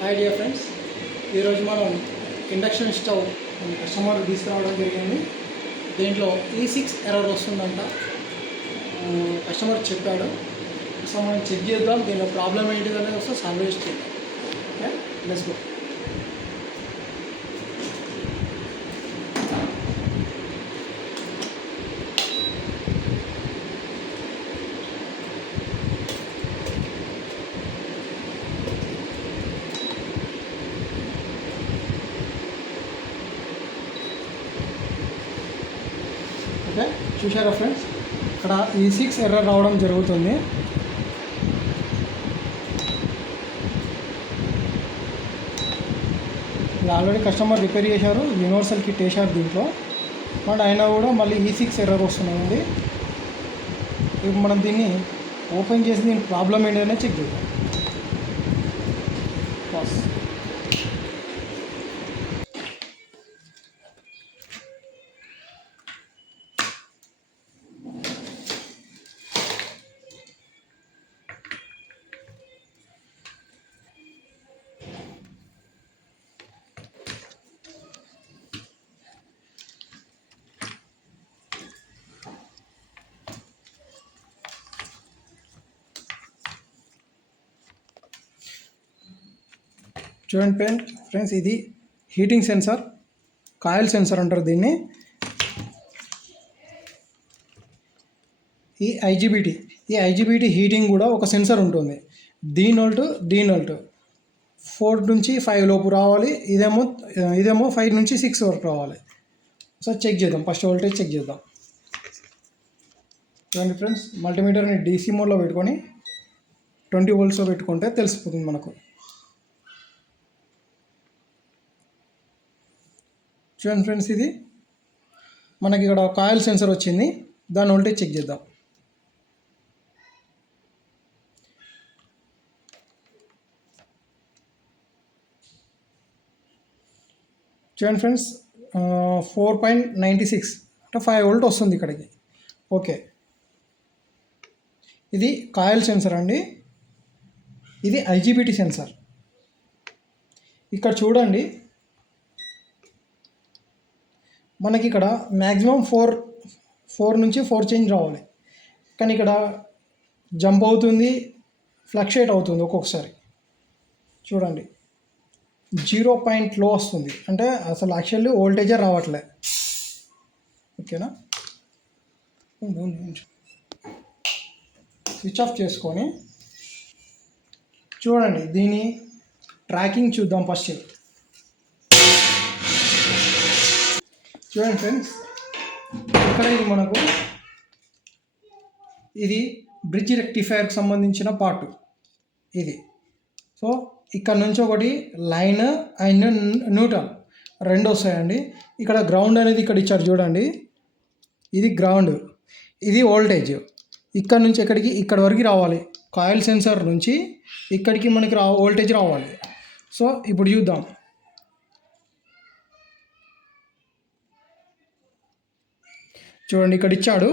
Hi dear friends, ఈరోజు మనం induction stove customer తీసుకురావడం జరిగింది. దీంట్లో E6 ఎర్రర్ వస్తుందంట కస్టమర్ చెప్పాడు. సో మనం చెక్ చేద్దాం, దీనిలో ప్రాబ్లం ఏంటిది అనేది వస్తే సాల్వ్ చేద్దాం. Okay, let's go. ఓకే, చూసారా ఫ్రెండ్స్, ఇక్కడ E6 ఎర్రర్ రావడం జరుగుతుంది. ఇది ఆల్రెడీ కస్టమర్ రిపేర్ చేశారు, యూనివర్సల్ కిట్ వేశారు దీంట్లో, బట్ అయినా కూడా మళ్ళీ E6 ఎర్రర్ వస్తున్నాయండి. ఇప్పుడు మనం దీన్ని ఓపెన్ చేసి దీని ప్రాబ్లం ఏంటనే చెక్ చేద్దాం. పాస్. చూడండి ఫ్రెండ్స్, ఇది హీటింగ్ సెన్సార్, కాయిల్ సెన్సార్ అంటారు దీన్ని. ఈ ఐజీబీటీ హీటింగ్ కూడా ఒక సెన్సార్ ఉంటుంది. D0 4 నుంచి 5 లోపు రావాలి, ఇదేమో 5 నుంచి 6 వరకు రావాలి. సో చెక్ చేద్దాం, ఫస్ట్ వోల్టేజ్ చెక్ చేద్దాం. చూడండి ఫ్రెండ్స్, మల్టీమీటర్ని DC మోడ్లో పెట్టుకొని 20 వోల్ట్స్లో పెట్టుకుంటే తెలిసిపోతుంది మనకు. చూడండి ఫ్రెండ్స్, ఇది మనకి ఇక్కడ కాయిల్ సెన్సర్ వచ్చింది, దాని వోల్టేజ్ చెక్ చేద్దాం. చూడండి ఫ్రెండ్స్, 4.96 అంటే 5 వోల్ట్ వస్తుంది ఇక్కడికి. ఓకే, ఇది కాయిల్ సెన్సర్ అండి, ఇది ఐజీబీటీ సెన్సర్. ఇక్కడ చూడండి, మనకి ఇక్కడ మ్యాక్సిమం 4 నుంచి 4 చేంజ్ రావాలి, కానీ ఇక్కడ జంప్ అవుతుంది, ఫ్లక్చుయేట్ అవుతుంది ఒక్కొక్కసారి. చూడండి, 0 పాయింట్లో వస్తుంది, అంటే అసలు యాక్చువల్లీ వోల్టేజే రావట్లే. ఓకేనా, స్విచ్ ఆఫ్ చేసుకొని చూడండి, దీని ట్రాకింగ్ చూద్దాం ఫస్ట్. చూడండి ఫ్రెండ్స్, ఇక్కడ ఇది బ్రిడ్జ్ రెక్టిఫైర్కి సంబంధించిన పార్ట్ ఇది. సో ఇక్కడ నుంచి ఒకటి లైన్ అండ్ న్యూట్రల్ రెండు వస్తాయండి. ఇక్కడ గ్రౌండ్ అనేది ఇక్కడ ఇచ్చారు చూడండి, ఇది గ్రౌండ్, ఇది వోల్టేజ్. ఇక్కడ నుంచి ఇక్కడ వరకు రావాలి, కాయిల్ సెన్సార్ నుంచి ఇక్కడికి మనకి వోల్టేజ్ రావాలి. సో ఇప్పుడు చూద్దాం. చూడండి, ఇక్కడ ఇచ్చాడు,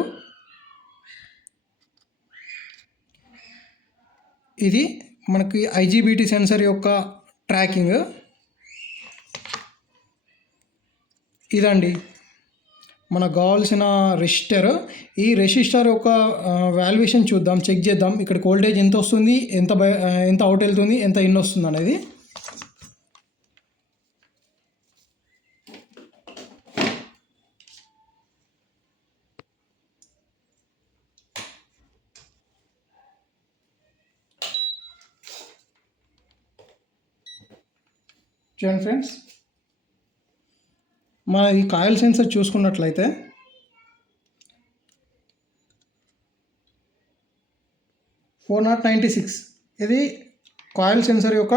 ఇది మనకి ఐజీబీటీ సెన్సర్ యొక్క ట్రాకింగ్. ఇదండి మనకు కావాల్సిన రెసిస్టర్. ఈ రెసిస్టర్ యొక్క వాల్యుయేషన్ చూద్దాం, చెక్ చేద్దాం. ఇక్కడికి వోల్టేజ్ ఎంత వస్తుంది, ఎంత అవుట్ వెళ్తుంది, ఎంత ఇన్ వస్తుంది అనేది. చూడండి ఫ్రెండ్స్, మన ఈ కాయిల్ సెన్సర్ చూసుకున్నట్లయితే 496 ఇది కాయిల్ సెన్సర్ యొక్క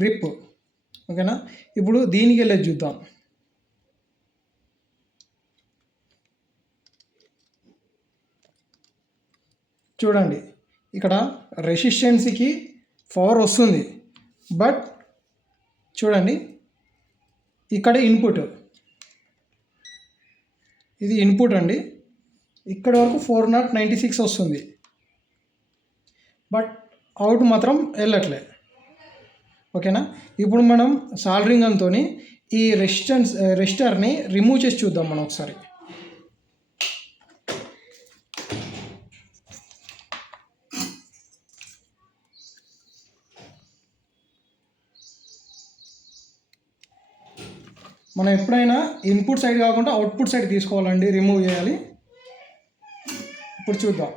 గ్రిప్. ఓకేనా, ఇప్పుడు దీనికి వెళ్ళేది చూద్దాం. చూడండి, ఇక్కడ రెసిస్టెన్స్కి పవర్ వస్తుంది, బట్ చూడండి ఇక్కడ ఇన్పుట్, ఇది ఇన్పుట్ అండి. ఇక్కడ వరకు 496 వస్తుంది, బట్ అవుట్ మాత్రం వెళ్ళట్లే. ఓకేనా. ఇప్పుడు మనం సాల్డరింగ్ గన్తో ఈ రెసిస్టర్ని రిమూవ్ చేసి చూద్దాం మనం ఒకసారి. మనం ఎప్పుడైనా ఇన్పుట్ సైడ్ కాకుండా అవుట్పుట్ సైడ్ తీసుకోవాలండి, రిమూవ్ చేయాలి. ఇప్పుడు చూద్దాం.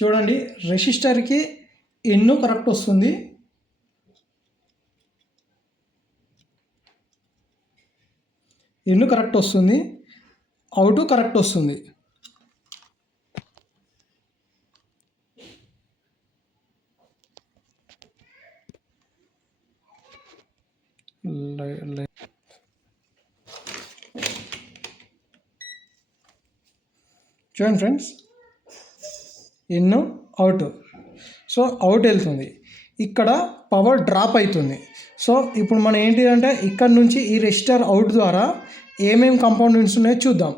చూడండి, రెసిస్టర్కి ఇన్ను కరెక్ట్ వస్తుంది, కరెక్ట్ వస్తుంది, అవుటు కరెక్ట్ వస్తుంది. చూడండి friends, in out. So out వెళ్తుంది, ఇక్కడ పవర్ డ్రాప్ అవుతుంది. సో ఇప్పుడు మనం ఏంటిదంటే ఇక్కడ నుంచి ఈ రెసిస్టర్ అవుట్ ద్వారా ఏమేమి కాంపోనెంట్స్ ఉన్నాయో చూద్దాం.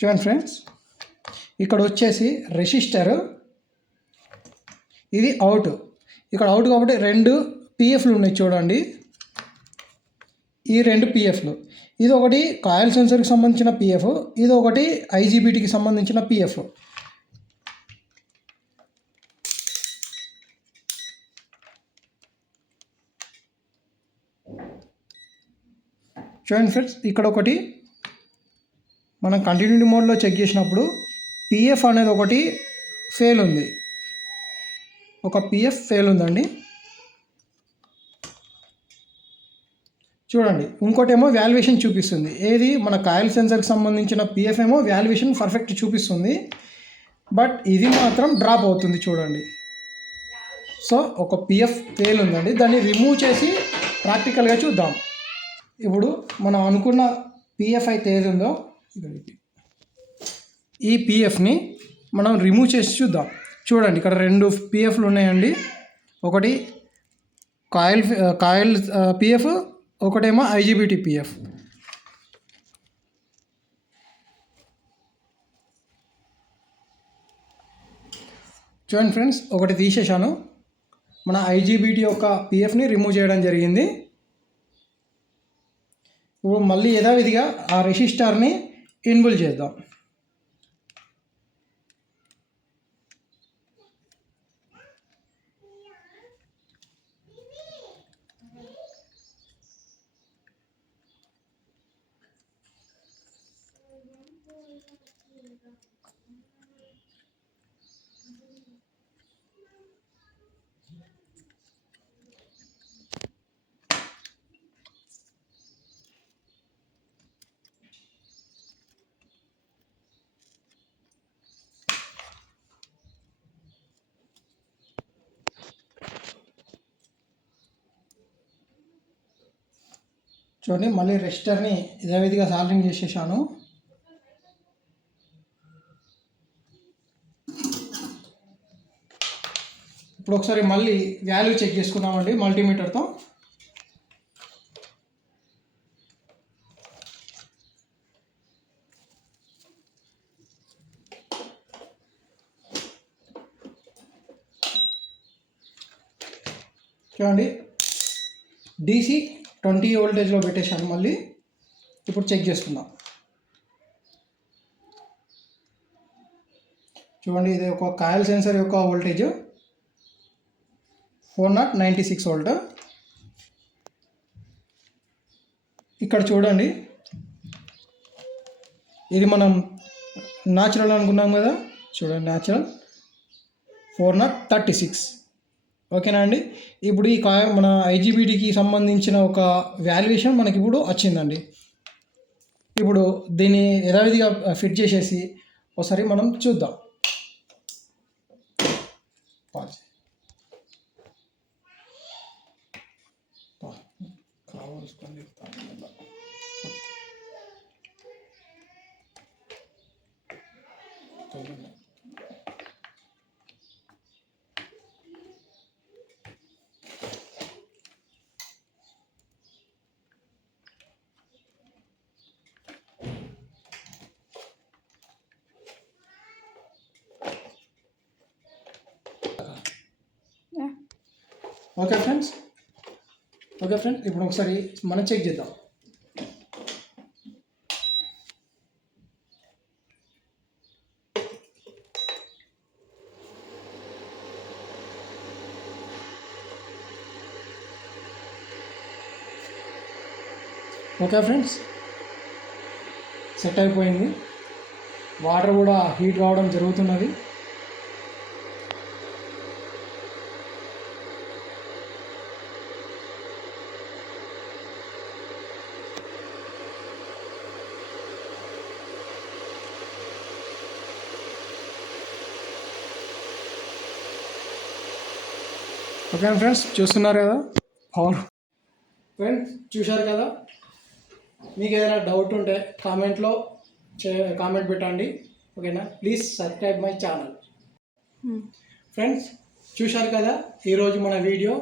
చూడండి ఫ్రెండ్స్, ఇక్కడ వచ్చేసి రెసిస్టర్, ఇది అవుట్. ఇక్కడ అవుట్ కాబట్టి 2 పిఎఫ్లు ఉన్నాయి చూడండి, ఈ 2 పిఎఫ్లు. ఇది ఒకటి కాయిల్ సెన్సర్కి సంబంధించిన పిఎఫ్, ఇది ఒకటి ఐజీబీటీకి సంబంధించిన పిఎఫ్. చూడండి ఫ్రెండ్స్, ఇక్కడ ఒకటి మనం కంటిన్యూటీ మోడ్లో చెక్ చేసినప్పుడు పిఎఫ్ అనేది ఒకటి ఫెయిల్ ఉంది, ఒక పిఎఫ్ ఫెయిల్ ఉందండి. చూడండి, ఇంకోటేమో వాల్యుయేషన్ చూపిస్తుంది. ఏది మన కాయిల్ సెన్సర్కి సంబంధించిన పిఎఫ్ ఏమో వాల్యుయేషన్ పర్ఫెక్ట్ చూపిస్తుంది, బట్ ఇది మాత్రం డ్రాప్ అవుతుంది చూడండి. సో ఒక పిఎఫ్ ఫెయిల్ ఉందండి, దాన్ని రిమూవ్ చేసి ప్రాక్టికల్గా చూద్దాం. ఇప్పుడు మనం అనుకున్న పిఎఫ్ అయితే ఏది ఉందో ఈ పిఎఫ్ని మనం రిమూవ్ చేసి చూద్దాం. చూడండి, ఇక్కడ 2 పిఎఫ్లు ఉన్నాయండి, ఒకటి కాయిల్ పిఎఫ్, ఒకటేమో ఐజీబీటీ పిఎఫ్. చూడండి ఫ్రెండ్స్, ఒకటి తీసేశాను, మన ఐజీబీటీ యొక్క పిఎఫ్ని రిమూవ్ చేయడం జరిగింది. ఇప్పుడు మళ్ళీ యథావిధిగా ఆ రెసిస్టర్ని ఇన్బుల్ చేద్దాం. చూడండి, మళ్ళీ రెసిస్టర్ని యథావిధిగా సాల్డరింగ్ చేసేసాను. ఇప్పుడు ఒకసారి మళ్ళీ వాల్యూ చెక్ చేసుకుందామండి మల్టీమీటర్తో. చూడండి, డీసీ 20 వోల్టేజ్లో పెట్టేశాను. మళ్ళీ ఇప్పుడు చెక్ చేసుకుందాం. చూడండి, ఇది ఒక కాయిల్ సెన్సర్ యొక్క వోల్టేజ్ 496 వోల్ట్. ఇక్కడ చూడండి, ఇది మనం న్యాచురల్ అనుకున్నాం కదా, చూడండి న్యాచురల్ 436. ఓకేనా అండి. ఇప్పుడు ఈ మన ఐజీబీటీకి సంబంధించిన ఒక వాల్యుయేషన్ మనకి ఇప్పుడు వచ్చిందండి. ఇప్పుడు దీన్ని యథావిధిగా ఫిట్ చేసేసి ఒకసారి మనం చూద్దాం. చూసుకొని చెప్తాను మళ్ళీ. ఓకే ఫ్రెండ్స్, ఇప్పుడు ఒకసారి మనం చెక్ చేద్దాం. ఓకే ఫ్రెండ్స్, సెట్ అయిపోయింది. వాటర్ కూడా హీట్ కావడం జరుగుతున్నది. ఓకే ఫ్రెండ్స్, చూస్తున్నారు కదా పవర్. ఫ్రెండ్స్ చూశారు కదా, మీకు ఏదైనా డౌట్ ఉంటే కామెంట్ పెట్టండి. ఓకేనా, please subscribe my channel. Friends చూశారు కదా, ఈరోజు మన వీడియో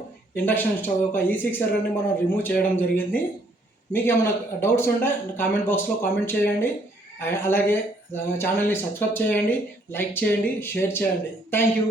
ఇండక్షన్ స్టవ్ ఒక E6 ఎర్రర్ని మనం రిమూవ్ చేయడం జరిగింది. మీకు ఏమైనా డౌట్స్ ఉంటే కామెంట్ బాక్స్లో కామెంట్ చేయండి. అలాగే ఛానల్ని సబ్స్క్రైబ్ చేయండి, లైక్ చేయండి, షేర్ చేయండి. Thank you.